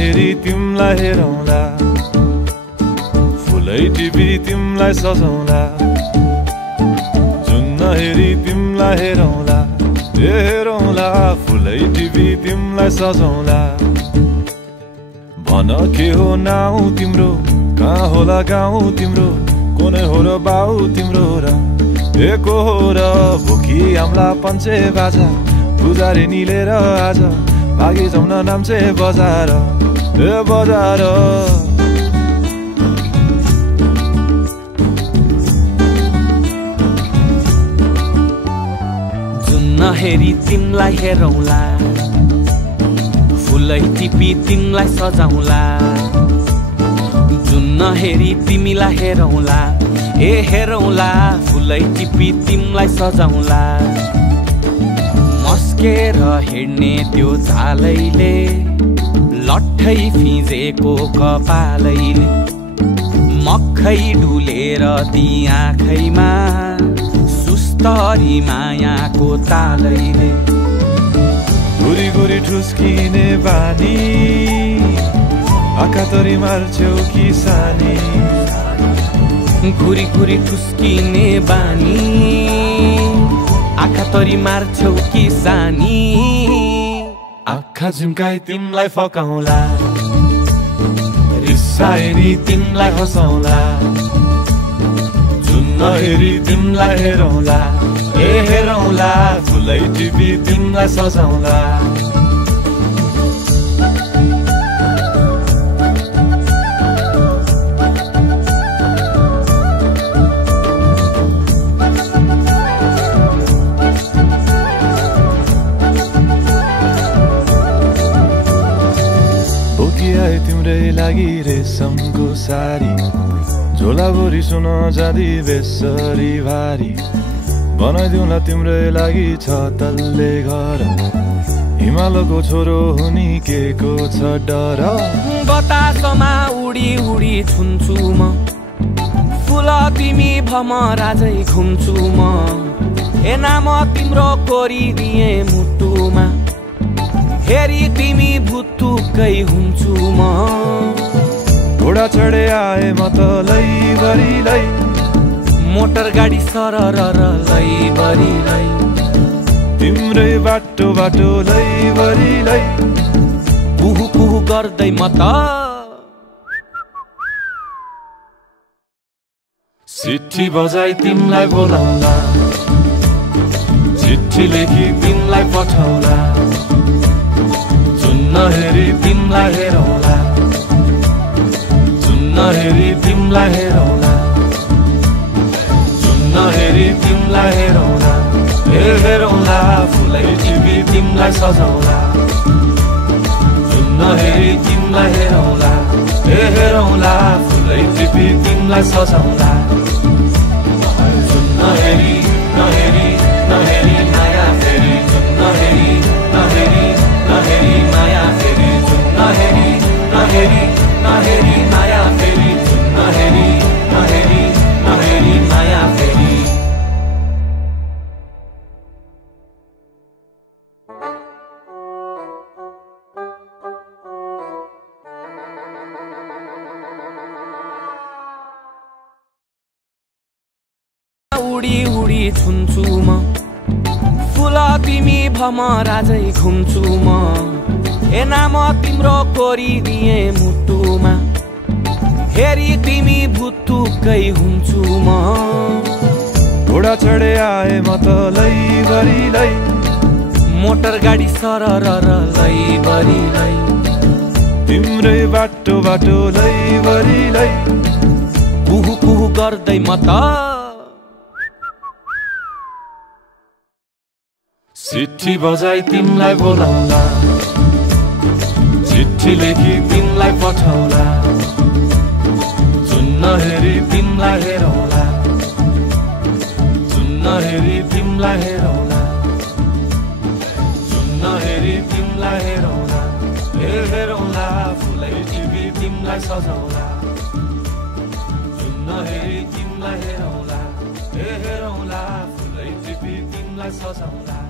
हेरी तिमलाई हेरौँला फुलै टिपी तिमलाई सजाउँला जुन हेरी तिमलाई हेरौँला हेरौँला फुलै टिपी तिमलाई सजाउँला भन के हो नाउ तिम्रो कहाँ होला गाउँ तिम्रो कुनै हो र बाउ तिम्रो र को हो र भोकी आम्ला पञ्चे बाजा पुजारी निलेर आज भागी जाउँ न नाम्चे बजार बजार जुन हेरी तिमलाई हेरौँला फुलै टिपी तिमलाई सजाउँला जुन हेरी तिमीलाई हेरौँला हेरौँला फुलै टिपी तिमलाई सजाउँला मस्केर हिँड्ने त्यो झालैले लट्ठै फिजेको कपालैले मक्खै डुलेर ती आँखैमा सुस्तरी मायाको तालैले गोरी गोरी ठुस्किने बानी आँखातरी मार्छौ कि सानी घुरी घुरी ठुस्किने बानी आँखा तरी मार्छौ कि सानी आँखा झुम्काई तिमलाई फकाउँला रिसाए नि तिमलाई हँसाउँला जुन हेरी तिमलाई हेरौँला हेरौँला फुलै टिपी तिमलाई सजाउँला तिम्रै लागि रेशमको सारी झोलाभरि सुन जाँदी बेसरी भारी बनाइदिउँला तिम्रै लागि छ तल्ले घर हिमालको छोरो हुनी के को छ डर बतासमा उडी उडी छुन्छु म फुल तिमी भमराजै घुम्छु म नाम तिम्रो कोरिदिए मुटुमा हेरी तिमी भुत्तुकै हुन्छु म घोडा चढे आए म त लैभरि लै मोटर गाडी सरर लैभरि लै तिम्रै बाटो बाटो लैभरि लै कुहु कुहु गर्दै म त चिट्ठी बजाई तिमलाई बोलाउँला चिट्ठी लेखी तिमलाई पठाउँला जुन हेरी तिमलाई हेरौँला जुन हेरी तिमलाई हेरौँला जुन हेरी तिमलाई हेरौँला हेरौँला फुलै टिपी तिमलाई सजाउँला जुन हेरी तिमलाई हेरौँला हेरौँला फुलै टिपी तिमलाई सजाउँला जुन हेरी नहेरी नहेरी माया फेरि जुन नहेरी नहेरी नहेरी माया फेरि जुन नहेरी नहेरी नहेरी माया फेरि जुन नहेरी नहेरी नहेरी माया फेरि उडी उडी छुन्छु म फुल तिमी भमराजै घुम्छु म नाम तिम्रो कोरिदिए मुटुमा हेरी तिमी भुत्तुकै हुन्छु म घोडा चढे आए म त लैभरि लै मोटर गाडी सरर लैभरि लै तिम्रै बाटो बाटो लैभरि लै कुहु कुहु गर्दै म त चिट्ठी बजाई तिमलाई बोलाउँला चिट्ठी लेखी तिमलाई पठाउँला जुन हेरी तिमलाई हेरौँला जुन हेरी तिमलाई हेरौँला जुन हेरी तिमलाई हेरौँला हेरौँला फुलै टिपी तिमलाई सजाउँला नहेरी तिमीलाई हेरौँला, ए हेरौँला, फुलै टिपी तिमीलाई सजाउँला।